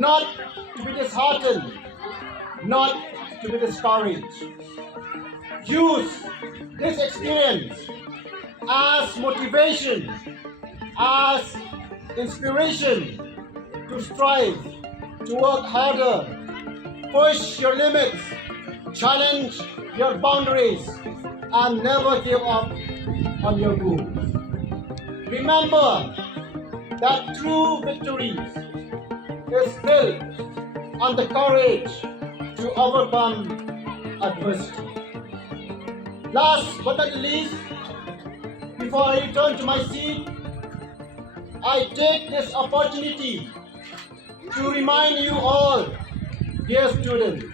not to be disheartened, not to be discouraged. Use this experience as motivation, as inspiration to strive, to work harder, push your limits, challenge your boundaries, and never give up on your goals. Remember that true victory is built on the courage to overcome adversity. Last but not least, before I return to my seat, I take this opportunity to remind you all, dear students,